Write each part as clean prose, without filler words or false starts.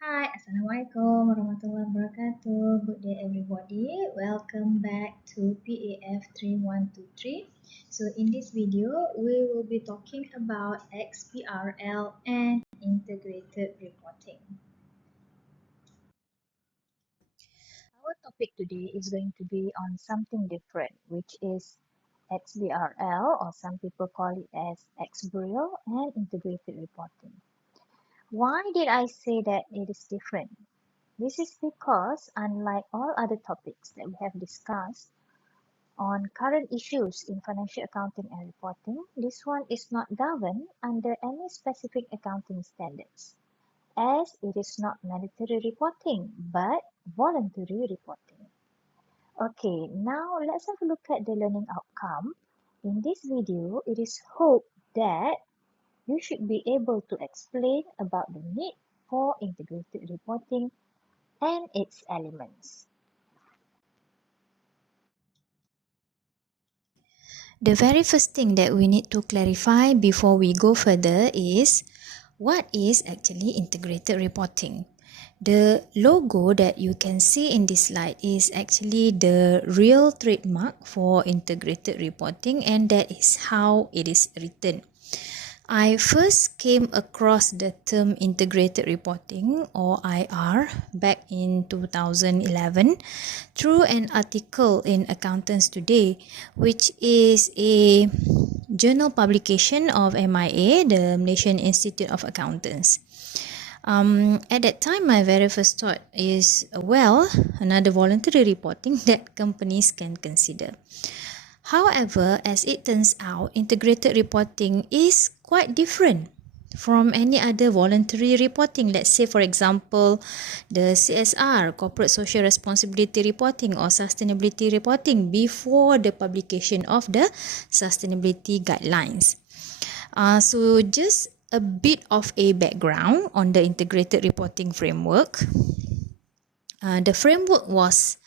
Hi, Assalamualaikum warahmatullahi wabarakatuh. Good day, everybody. Welcome back to PAF 3123. So, in this video, we will be talking about XBRL and integrated reporting. Our topic today is going to be on something different, which is XBRL, or some people call it as XBRL, and integrated reporting. Why did I say that it is different? This is because, unlike all other topics that we have discussed on current issues in financial accounting and reporting, this one is not governed under any specific accounting standards, as it is not mandatory reporting but voluntary reporting. Okay, now let's have a look at the learning outcome. In this video, it is hoped that you should be able to explain about the need for integrated reporting and its elements. The very first thing that we need to clarify before we go further is what is actually integrated reporting. The logo that you can see in this slide is actually the real trademark for integrated reporting, and that is how it is written. I first came across the term integrated reporting, or IR, back in 2011 through an article in Accountants Today, which is a journal publication of MIA, the Malaysian Institute of Accountants. At that time, my very first thought is, well, another voluntary reporting that companies can consider. However, as it turns out, integrated reporting is quite different from any other voluntary reporting. Let's say, for example, the CSR, Corporate Social Responsibility Reporting, or Sustainability Reporting before the publication of the Sustainability Guidelines. So just a bit of a background on the integrated reporting framework. The framework was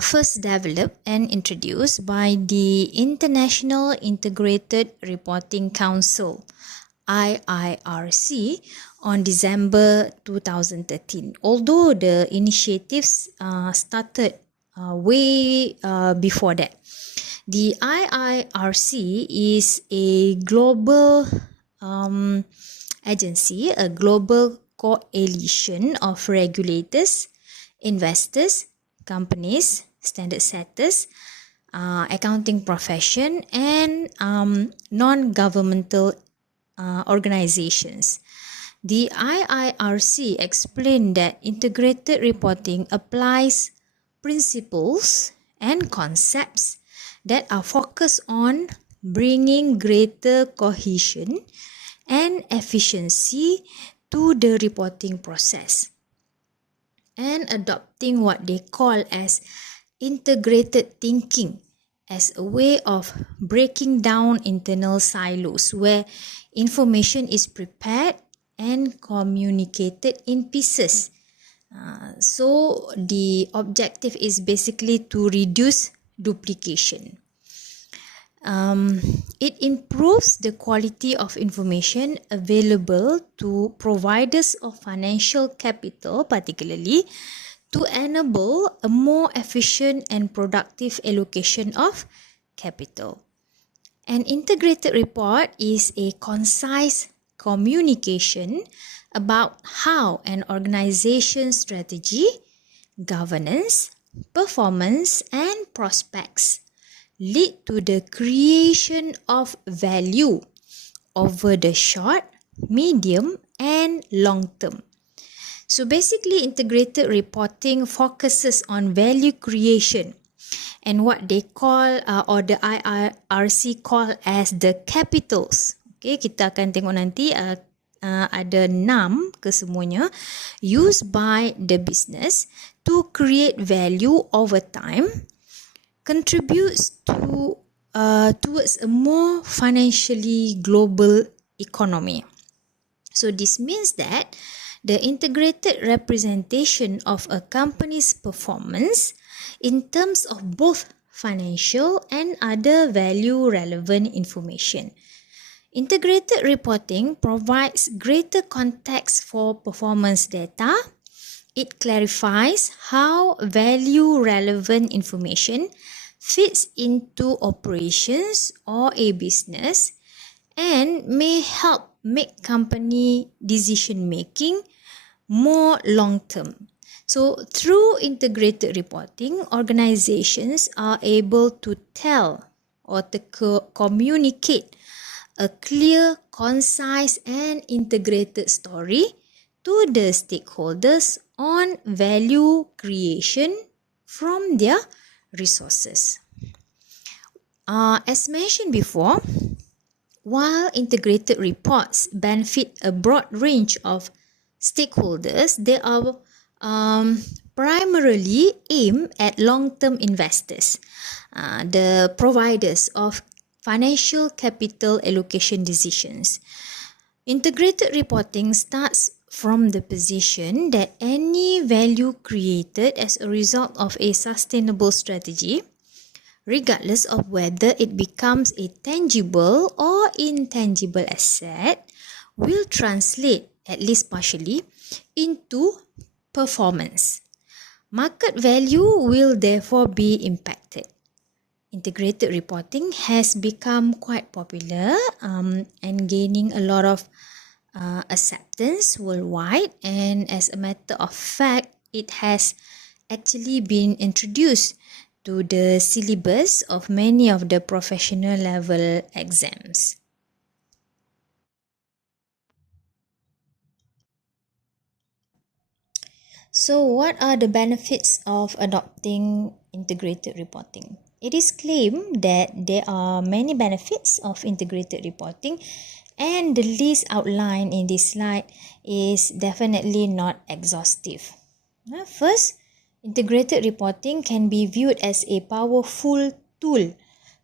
first developed and introduced by the International Integrated Reporting Council, IIRC, on December 2013. Although the initiatives started way before that. The IIRC is a global agency, a global coalition of regulators, investors, companies, standard setters, accounting profession, and non-governmental organizations. The IIRC explained that integrated reporting applies principles and concepts that are focused on bringing greater cohesion and efficiency to the reporting process, and adopting what they call as integrated thinking as a way of breaking down internal silos where information is prepared and communicated in pieces. So the objective is basically to reduce duplication. It improves the quality of information available to providers of financial capital, particularly to enable a more efficient and productive allocation of capital. An integrated report is a concise communication about how an organization's strategy, governance, performance, and prospects lead to the creation of value over the short, medium, and long term. So basically, integrated reporting focuses on value creation and what they call or the IIRC call as the capitals. Okay, kita akan tengok nanti ada 6 kesemuanya used by the business to create value over time, contributes to towards a more financially global economy. So this means that the integrated representation of a company's performance in terms of both financial and other value relevant information. Integrated reporting provides greater context for performance data. It clarifies how value-relevant information fits into operations or a business and may help make company decision-making more long-term. So, through integrated reporting, organizations are able to tell or to communicate a clear, concise, and integrated story to the stakeholders on value creation from their resources. As mentioned before, while integrated reports benefit a broad range of stakeholders, they are primarily aimed at long-term investors, the providers of financial capital allocation decisions. Integrated reporting starts from the position that any value created as a result of a sustainable strategy, regardless of whether it becomes a tangible or intangible asset, will translate, at least partially, into performance. Market value will therefore be impacted. Integrated reporting has become quite popular and gaining a lot of acceptance worldwide, and as a matter of fact, it has actually been introduced to the syllabus of many of the professional level exams. So, what are the benefits of adopting integrated reporting? It is claimed that there are many benefits of integrated reporting, and the list outlined in this slide is definitely not exhaustive. First, integrated reporting can be viewed as a powerful tool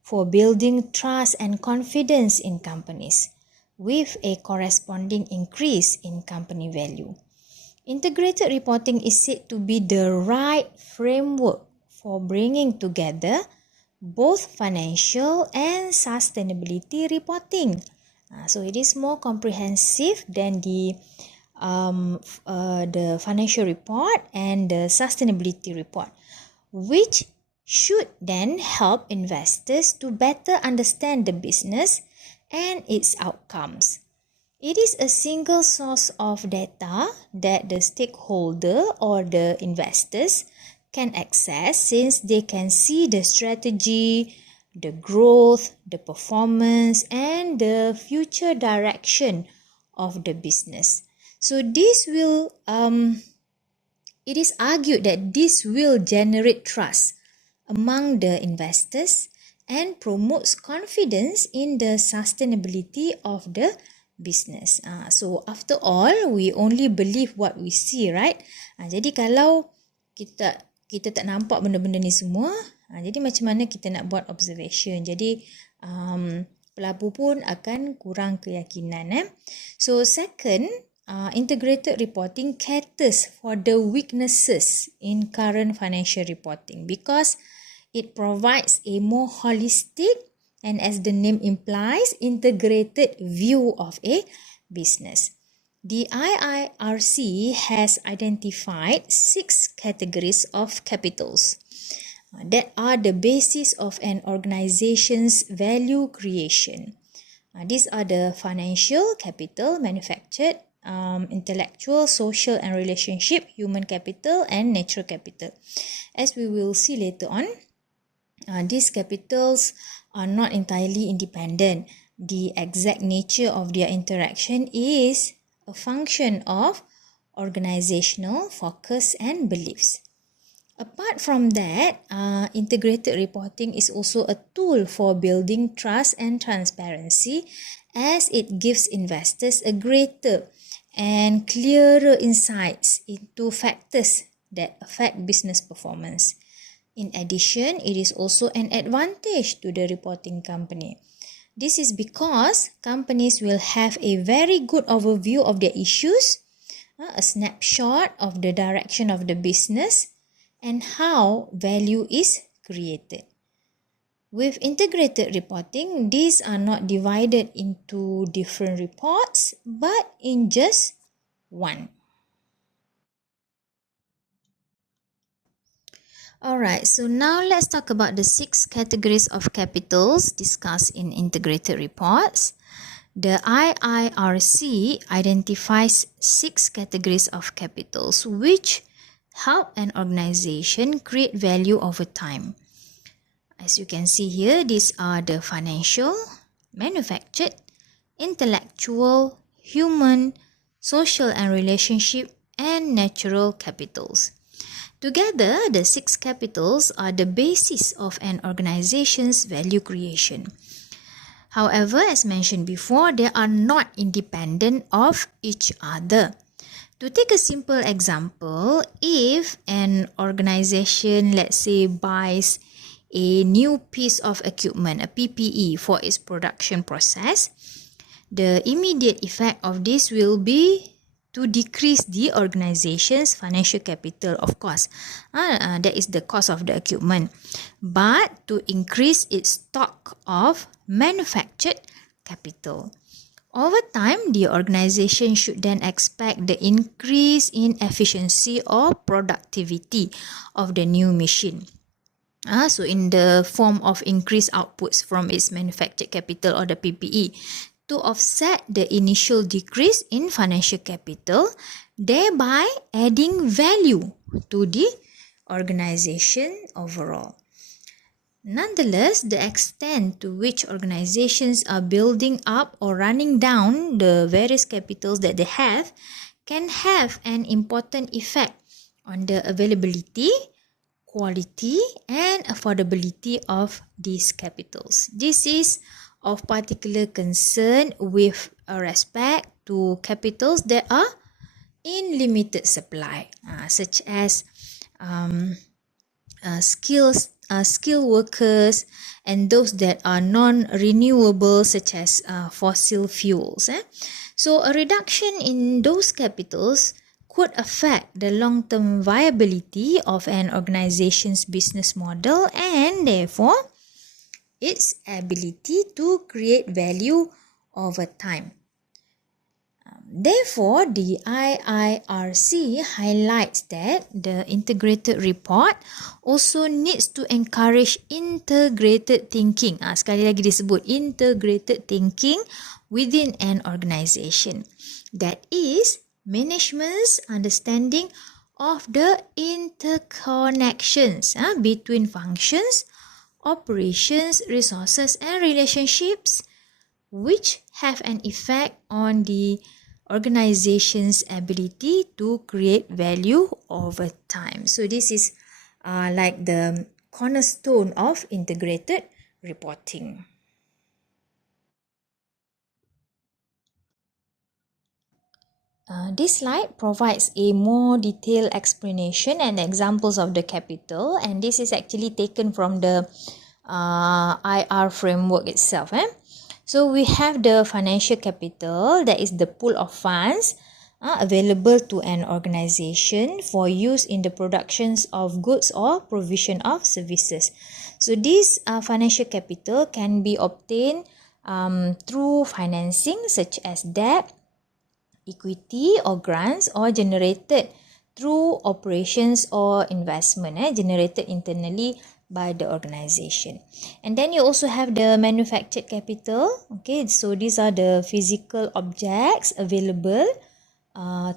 for building trust and confidence in companies, with a corresponding increase in company value. Integrated reporting is said to be the right framework for bringing together both financial and sustainability reporting. So it is more comprehensive than the financial report and the sustainability report, which should then help investors to better understand the business and its outcomes. It is a single source of data that the stakeholder or the investors can access, since they can see the strategy, the growth, the performance, and the future direction of the business. So this will, it is argued that this will generate trust among the investors and promotes confidence in the sustainability of the business. So after all, we only believe what we see, right? Jadi kalau kita tak nampak benda-benda ni semua, jadi macam mana kita nak buat observation? Jadi pelabur pun akan kurang keyakinan. So second, integrated reporting caters for the weaknesses in current financial reporting because it provides a more holistic and, as the name implies, integrated view of a business. The IIRC has identified 6 categories of capitals that are the basis of an organization's value creation. These are the financial capital, manufactured, intellectual, social and relationship, human capital, and natural capital. As we will see later on, these capitals are not entirely independent. The exact nature of their interaction is a function of organizational focus and beliefs. Apart from that, integrated reporting is also a tool for building trust and transparency, as it gives investors a greater and clearer insights into factors that affect business performance. In addition, it is also an advantage to the reporting company. This is because companies will have a very good overview of their issues, a snapshot of the direction of the business, and how value is created. With integrated reporting, these are not divided into different reports, but in just one. Alright, so now let's talk about the 6 categories of capitals discussed in integrated reports. The IIRC identifies 6 categories of capitals which help an organization create value over time. As you can see here, these are the financial, manufactured, intellectual, human, social and relationship, and natural capitals. Together, the 6 capitals are the basis of an organization's value creation. However, as mentioned before, they are not independent of each other. To take a simple example, if an organization, let's say, buys a new piece of equipment, a PPE, for its production process, the immediate effect of this will be to decrease the organization's financial capital, of course. That is the cost of the equipment. But to increase its stock of manufactured capital. Over time, the organization should then expect the increase in efficiency or productivity of the new machine. So in the form of increased outputs from its manufactured capital or the PPE to offset the initial decrease in financial capital, thereby adding value to the organization overall. Nonetheless, the extent to which organizations are building up or running down the various capitals that they have can have an important effect on the availability, quality and affordability of these capitals. This is of particular concern with respect to capitals that are in limited supply, such as skilled workers and those that are non-renewable, such as fossil fuels. So a reduction in those capitals could affect the long-term viability of an organization's business model and therefore its ability to create value over time. Therefore, the IIRC highlights that the integrated report also needs to encourage integrated thinking. Sekali lagi disebut integrated thinking within an organization. That is, management's understanding of the interconnections between functions, operations, resources and relationships which have an effect on the organization's ability to create value over time. So this is like the cornerstone of integrated reporting. This slide provides a more detailed explanation and examples of the capital, and this is actually taken from the IR framework itself. So we have the financial capital, that is the pool of funds available to an organization for use in the productions of goods or provision of services. So this financial capital can be obtained through financing such as debt, equity or grants, or generated through operations or investment generated internally by the organization. And then you also have the manufactured capital. Okay, so these are the physical objects available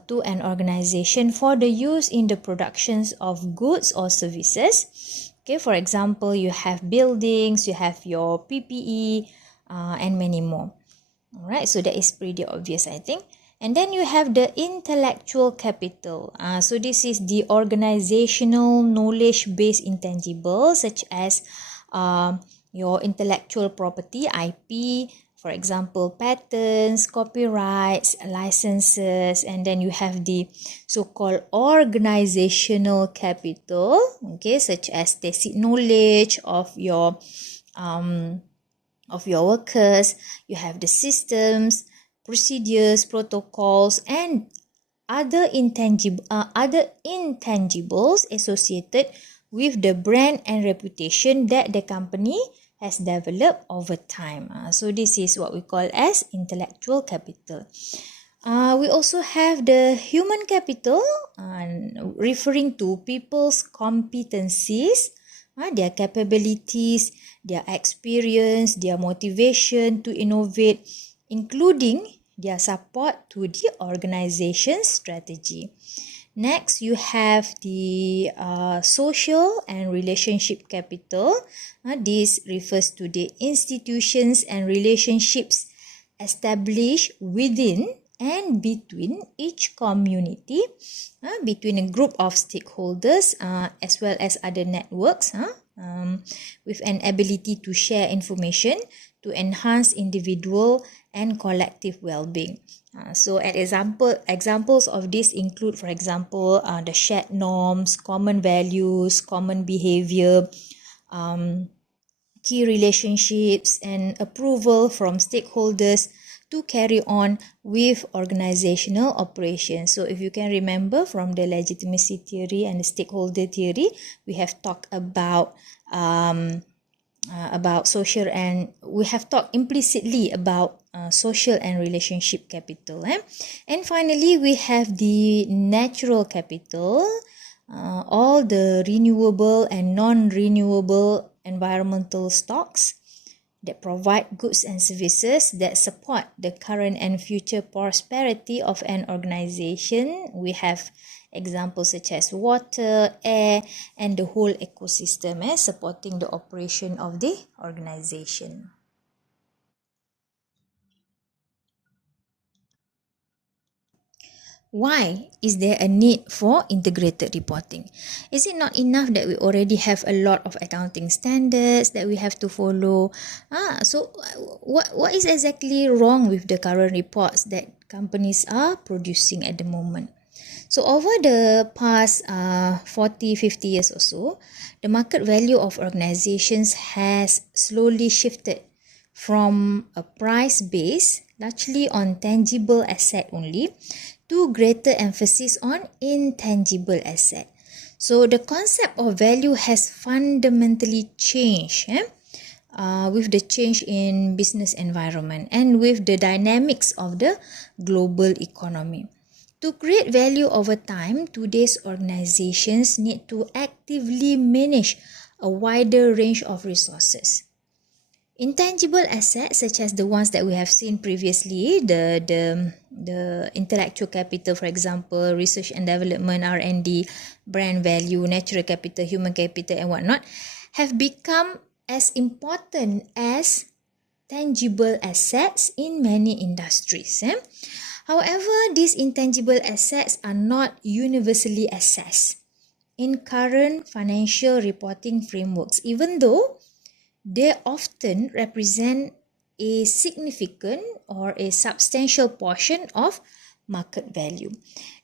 to an organization for the use in the productions of goods or services. Okay, for example, you have buildings, you have your PPE, and many more. Alright, so that is pretty obvious, I think. And then you have the intellectual capital. So this is the organizational knowledge-based intangibles such as your intellectual property, IP, for example, patents, copyrights, licenses, and then you have the so-called organizational capital, okay, such as tacit knowledge of your workers. You have the systems, procedures, protocols, and other intangibles associated with the brand and reputation that the company has developed over time. So this is what we call as intellectual capital. We also have the human capital, referring to people's competencies, their capabilities, their experience, their motivation to innovate, including their support to the organization's strategy. Next, you have the social and relationship capital. This refers to the institutions and relationships established within and between each community, between a group of stakeholders as well as other networks, with an ability to share information to enhance individual and collective well-being. So examples of this include, for example, the shared norms, common values, common behavior, key relationships, and approval from stakeholders to carry on with organizational operations. So if you can remember from the legitimacy theory and the stakeholder theory, we have talked about social, and we have talked implicitly about social and relationship capital. And finally, we have the natural capital, all the renewable and non-renewable environmental stocks that provide goods and services that support the current and future prosperity of an organization. We have examples such as water, air, and the whole ecosystem supporting the operation of the organization. Why is there a need for integrated reporting? Is it not enough that we already have a lot of accounting standards that we have to follow? So what is exactly wrong with the current reports that companies are producing at the moment? So over the past 40, 50 years or so, the market value of organizations has slowly shifted from a price base, largely on tangible asset only, to greater emphasis on intangible asset. So the concept of value has fundamentally changed with the change in business environment and with the dynamics of the global economy. To create value over time, today's organizations need to actively manage a wider range of resources. Intangible assets, such as the ones that we have seen previously, the intellectual capital, for example, research and development, R&D, brand value, natural capital, human capital, and whatnot, have become as important as tangible assets in many industries. However, these intangible assets are not universally assessed in current financial reporting frameworks, even though they often represent a significant or a substantial portion of market value.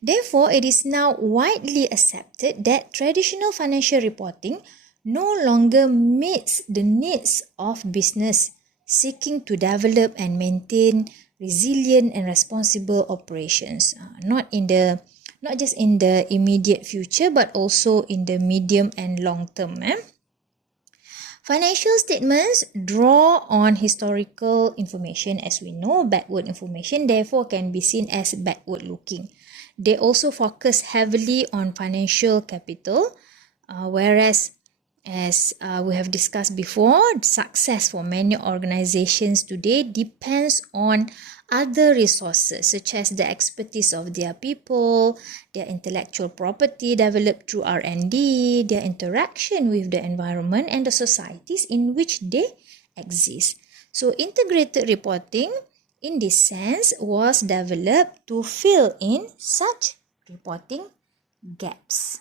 Therefore, it is now widely accepted that traditional financial reporting no longer meets the needs of business seeking to develop and maintain resilient and responsible operations, not just in the immediate future, but also in the medium and long term. Financial statements draw on historical information, as we know, backward information, therefore can be seen as backward looking. They also focus heavily on financial capital, whereas as we have discussed before, success for many organizations today depends on other resources such as the expertise of their people, their intellectual property developed through R&D, their interaction with the environment and the societies in which they exist. So integrated reporting in this sense was developed to fill in such reporting gaps.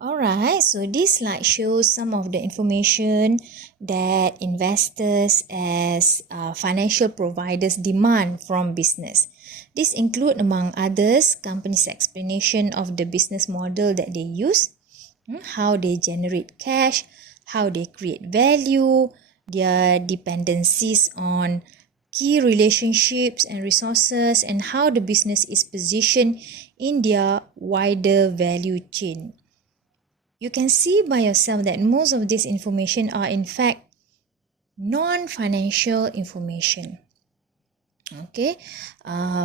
Alright, so this slide shows some of the information that investors as financial providers demand from business. This include, among others, companies' explanation of the business model that they use, how they generate cash, how they create value, their dependencies on key relationships and resources, and how the business is positioned in their wider value chain. you can see by yourself that most of this information are in fact non-financial information. Okay,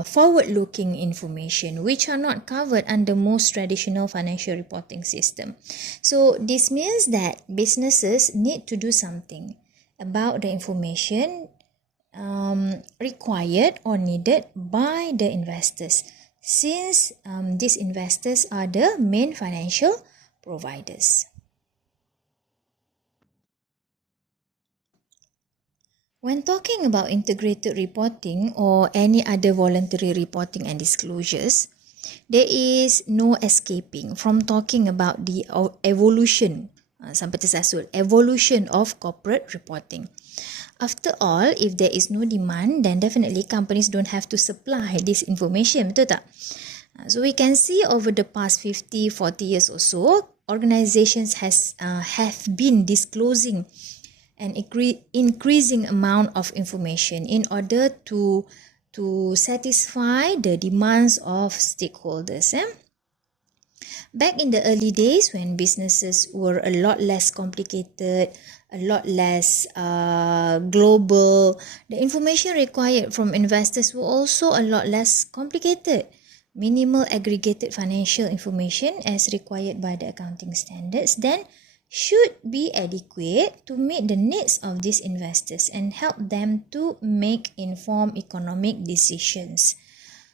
forward-looking information which are not covered under most traditional financial reporting system. So this means that businesses need to do something about the information required or needed by the investors, since these investors are the main financial providers. When talking about integrated reporting or any other voluntary reporting and disclosures, there is no escaping from talking about the evolution, sampai tersasul, evolution of corporate reporting. After all, if there is no demand, then definitely companies don't have to supply this information, betul tak? So we can see over the past 50, 40 years or so, organizations have been disclosing an increasing amount of information in order to satisfy the demands of stakeholders. Back in the early days when businesses were a lot less complicated, a lot less global, the information required from investors were also a lot less complicated. Minimal aggregated financial information as required by the accounting standards then should be adequate to meet the needs of these investors and help them to make informed economic decisions.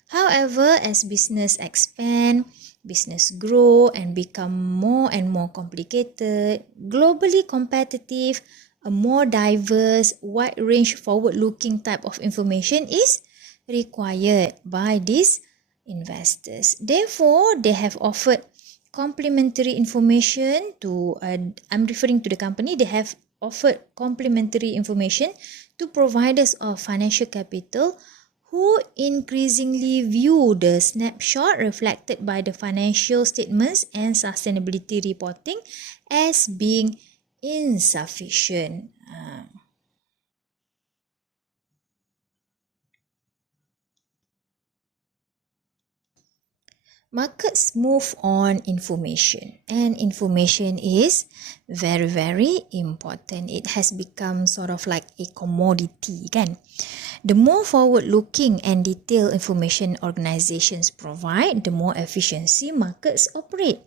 However, as business expand, business grow and become more and more complicated, globally competitive, a more diverse, wide range forward-looking type of information is required by these investors. Therefore, they have offered complementary information to, I'm referring to the company, they have offered complementary information to providers of financial capital who increasingly view the snapshot reflected by the financial statements and sustainability reporting as being insufficient. Markets move on information, and information is very, very important. It has become sort of like a commodity, kan? The more forward-looking and detailed information organizations provide, the more efficiency markets operate.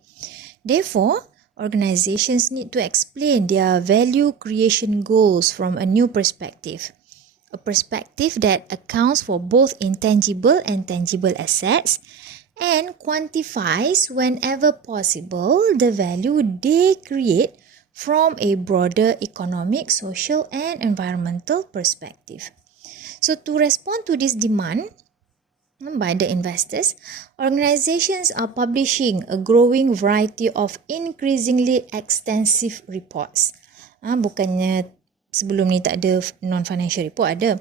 Therefore, organizations need to explain their value creation goals from a new perspective. A perspective that accounts for both intangible and tangible assets and quantifies whenever possible the value they create from a broader economic, social and environmental perspective. So to respond to this demand by the investors, organizations are publishing a growing variety of increasingly extensive reports. Bukannya sebelum ni tak ada non-financial report, ada.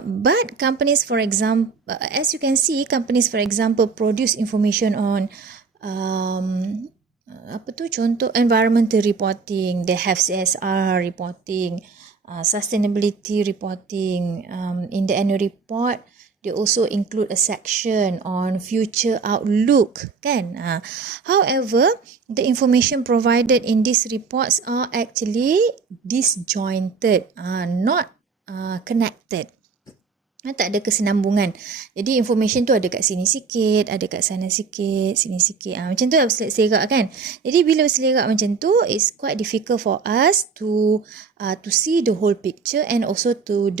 But companies, for example, as you can see, companies, for example, produce information on contoh environmental reporting, they have CSR reporting, sustainability reporting. In the annual report, they also include a section on future outlook, kan? However, the information provided in these reports are actually disjointed, not connected. Tak ada kesinambungan. Jadi information tu ada kat sini sikit, ada kat sana sikit, sini sikit. Macam tu berselerak kan. Jadi bila berselerak macam tu, it's quite difficult for us to see the whole picture and also to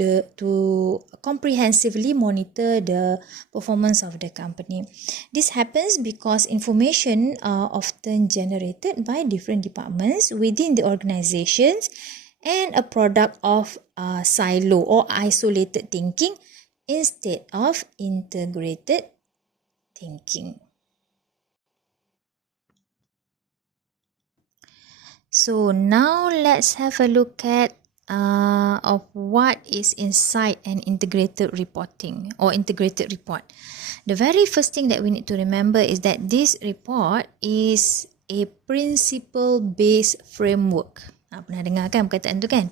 comprehensively monitor the performance of the company. This happens because information are often generated by different departments within the organizations and a product of silo or isolated thinking instead of integrated thinking. So now let's have a look at of what is inside an integrated reporting or integrated report. The very first thing that we need to remember is that this report is a principle-based framework. Pernah dengar kan perkataan tu kan?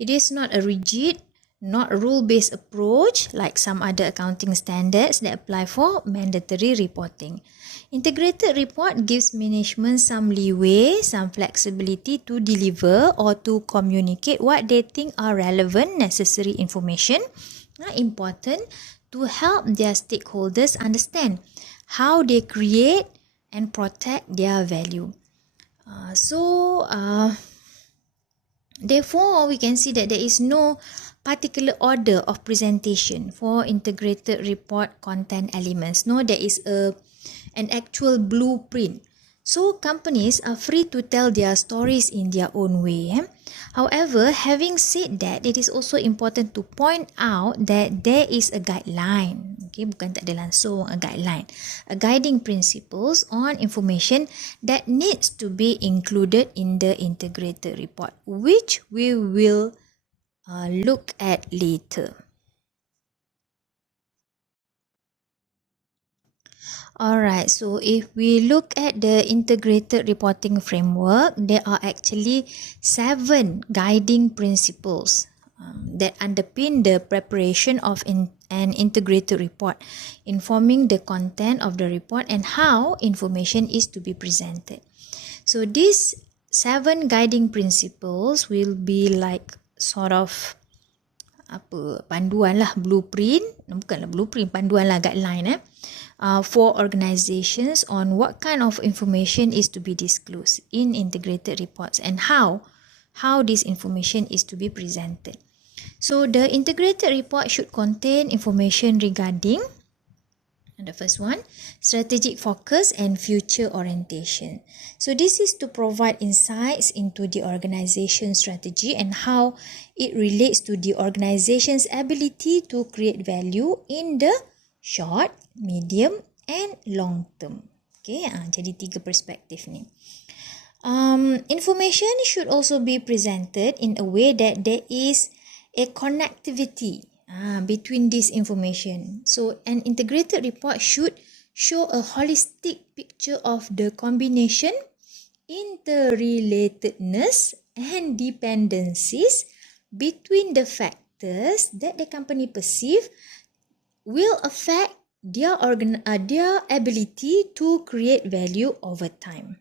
It is not a rigid, not rule-based approach like some other accounting standards that apply for mandatory reporting. Integrated report gives management some leeway, some flexibility to deliver or to communicate what they think are relevant, necessary information, important to help their stakeholders understand how they create and protect their value. Therefore, we can see that there is no particular order of presentation for integrated report content elements. No, there is an actual blueprint. So, companies are free to tell their stories in their own way. However, having said that, it is also important to point out that there is a guideline. Okay, bukan tak ada langsung a guideline. A guiding principles on information that needs to be included in the integrated report, which we will look at later. Alright, so if we look at the integrated reporting framework, there are actually 7 guiding principles that underpin the preparation of an integrated report, informing the content of the report and how information is to be presented. So these 7 guiding principles will be like sort of panduan lah, blueprint, bukanlah blueprint, panduan lah, guideline for organizations on what kind of information is to be disclosed in integrated reports and how this information is to be presented. So the integrated report should contain information regarding the first one, strategic focus and future orientation. So this is to provide insights into the organization strategy and how it relates to the organization's ability to create value in the short, medium and long term. Okay, jadi 3 perspektif ni. Information should also be presented in a way that there is a connectivity between this information. So an integrated report should show a holistic picture of the combination, interrelatedness and dependencies between the factors that the company perceive will affect their ability to create value over time.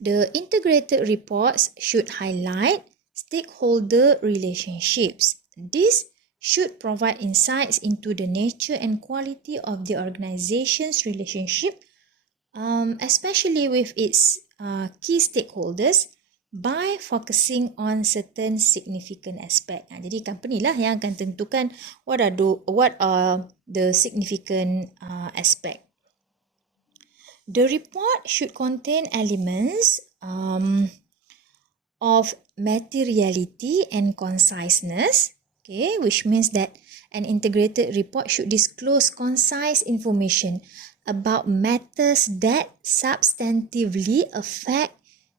The integrated reports should highlight stakeholder relationships. This should provide insights into the nature and quality of the organization's relationship, especially with its key stakeholders, by focusing on certain significant aspect. Jadi company lah yang akan tentukan what are the significant aspect. The report should contain elements of materiality and conciseness, okay, which means that an integrated report should disclose concise information about matters that substantively affect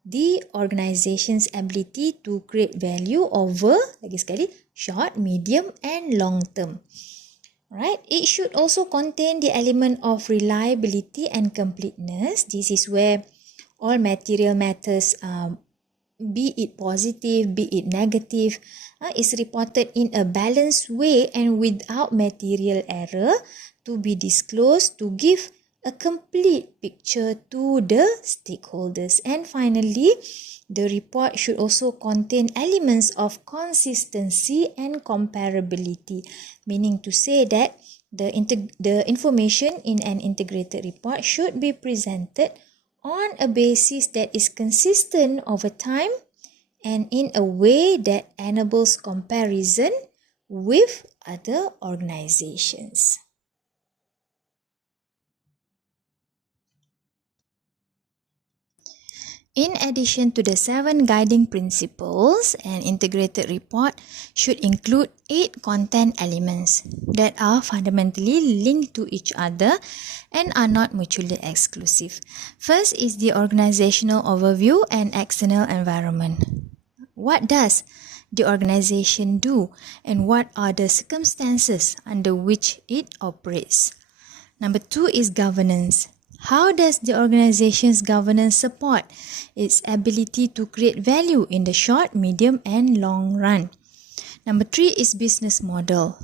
the organization's ability to create value over, lagi sekali, short, medium and long term. Right? It should also contain the element of reliability and completeness. This is where all material matters, be it positive, be it negative, is reported in a balanced way and without material error to be disclosed to give a complete picture to the stakeholders. And finally, the report should also contain elements of consistency and comparability, meaning to say that the information in an integrated report should be presented on a basis that is consistent over time and in a way that enables comparison with other organizations. In addition to the 7 guiding principles, an integrated report should include 8 content elements that are fundamentally linked to each other and are not mutually exclusive. First is the organizational overview and external environment. What does the organization do and what are the circumstances under which it operates? Number 2 is governance. How does the organization's governance support its ability to create value in the short, medium and long run? Number 3 is business model.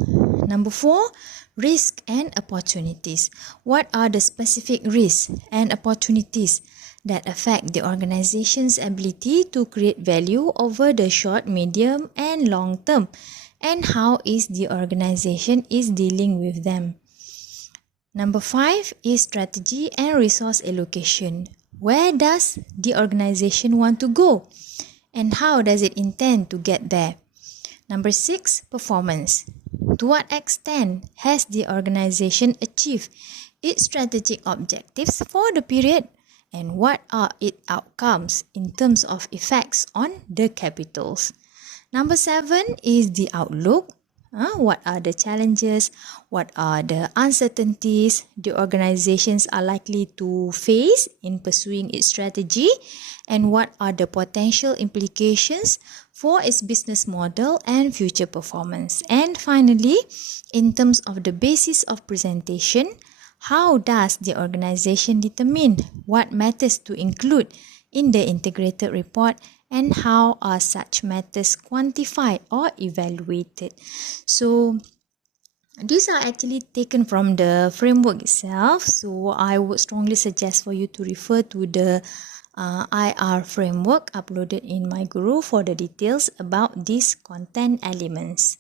Number 4, risk and opportunities. What are the specific risks and opportunities that affect the organization's ability to create value over the short, medium and long term? And how is the organization is dealing with them? Number 5 is strategy and resource allocation. Where does the organization want to go? And how does it intend to get there? Number 6, performance. To what extent has the organization achieved its strategic objectives for the period? And what are its outcomes in terms of effects on the capitals? Number 7 is the outlook. What are the challenges? What are the uncertainties the organizations are likely to face in pursuing its strategy? And what are the potential implications for its business model and future performance? And finally, in terms of the basis of presentation, how does the organization determine what matters to include in the integrated report, and how are such matters quantified or evaluated? So these are actually taken from the framework itself. So I would strongly suggest for you to refer to the IR framework uploaded in my Guru for the details about these content elements.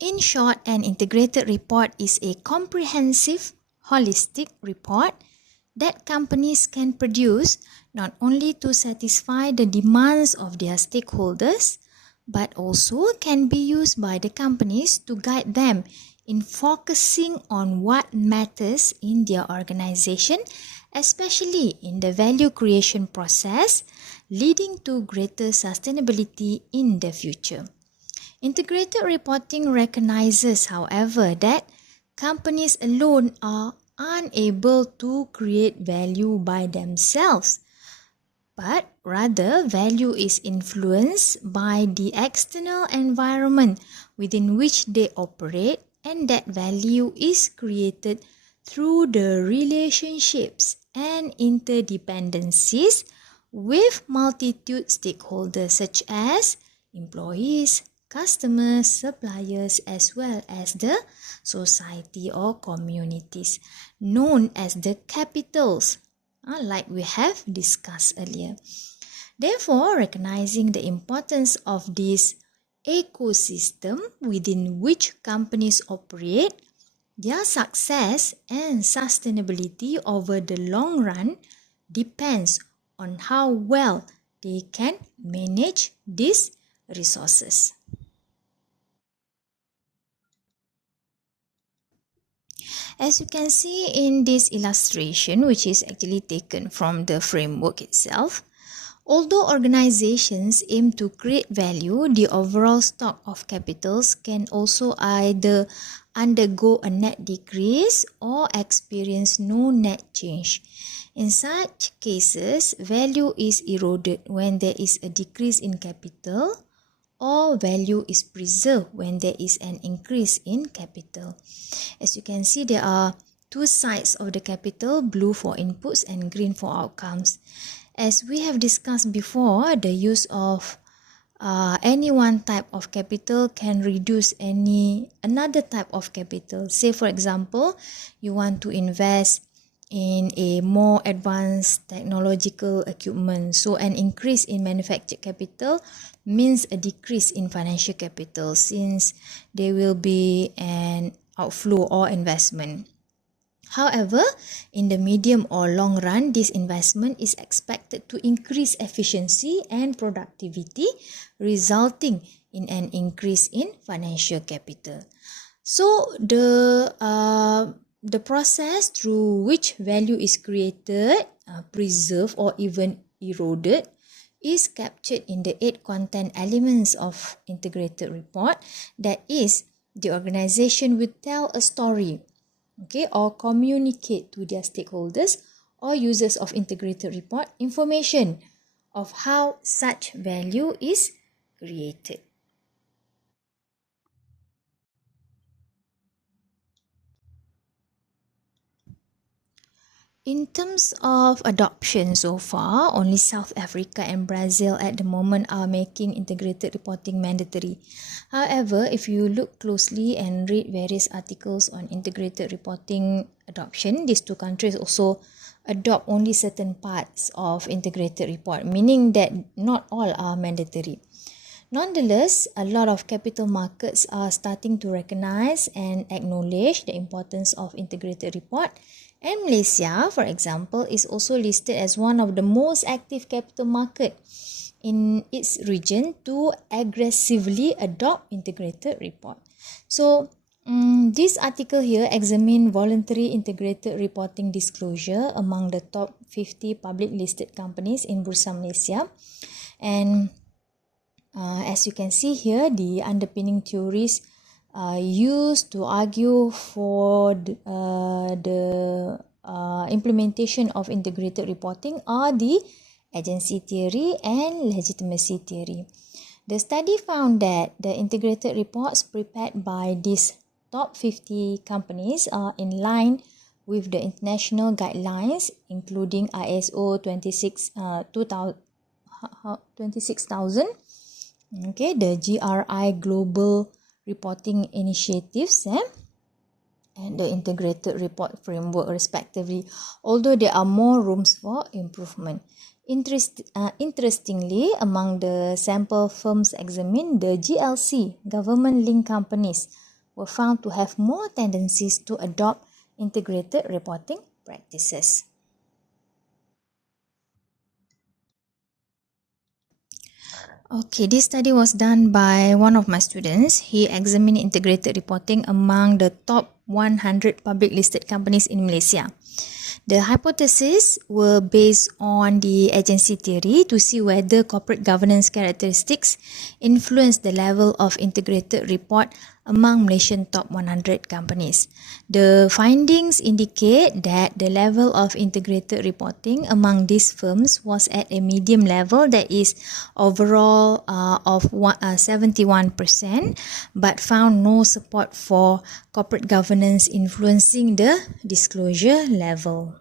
In short, an integrated report is a comprehensive, holistic report that companies can produce not only to satisfy the demands of their stakeholders, but also can be used by the companies to guide them in focusing on what matters in their organization, especially in the value creation process, leading to greater sustainability in the future. Integrated reporting recognizes, however, that companies alone are unable to create value by themselves, but rather value is influenced by the external environment within which they operate, and that value is created through the relationships and interdependencies with multitude stakeholders such as employees, customers, suppliers, as well as the society or communities, known as the capitals, like we have discussed earlier. Therefore, recognizing the importance of this ecosystem within which companies operate, their success and sustainability over the long run depends on how well they can manage these resources. As you can see in this illustration, which is actually taken from the framework itself, although organizations aim to create value, the overall stock of capitals can also either undergo a net decrease or experience no net change. In such cases, value is eroded when there is a decrease in capital, or value is preserved when there is an increase in capital. As you can see, there are two sides of the capital, blue for inputs and green for outcomes. As we have discussed before, the use of any one type of capital can reduce another type of capital. Say for example, you want to invest in a more advanced technological equipment. So an increase in manufactured capital means a decrease in financial capital, since there will be an outflow or investment. However, in the medium or long run, this investment is expected to increase efficiency and productivity, resulting in an increase in financial capital. So the process through which value is created, preserved or even eroded is captured in the 8 content elements of integrated report. That is, the organization will tell a story, or communicate to their stakeholders or users of integrated report information of how such value is created. In terms of adoption so far, only South Africa and Brazil at the moment are making integrated reporting mandatory. However, if you look closely and read various articles on integrated reporting adoption, these two countries also adopt only certain parts of integrated report, meaning that not all are mandatory. Nonetheless, a lot of capital markets are starting to recognize and acknowledge the importance of integrated report. And Malaysia, for example, is also listed as one of the most active capital market in its region to aggressively adopt integrated report. So, this article here examine voluntary integrated reporting disclosure among the top 50 public listed companies in Bursa Malaysia. And as you can see here, the underpinning theories used to argue for the implementation of integrated reporting are the agency theory and legitimacy theory. The study found that the integrated reports prepared by these top 50 companies are in line with the international guidelines, including ISO 26000, okay, the GRI Global Reporting Initiatives, and the Integrated Report Framework respectively, although there are more rooms for improvement. Interestingly, among the sample firms examined, the GLC, government-linked companies, were found to have more tendencies to adopt integrated reporting practices. Okay, this study was done by one of my students. He examined integrated reporting among the top 100 public listed companies in Malaysia. The hypotheses were based on the agency theory to see whether corporate governance characteristics influence the level of integrated report among Malaysian top 100 companies. The findings indicate that the level of integrated reporting among these firms was at a medium level, that is overall of 71%, but found no support for corporate governance influencing the disclosure level.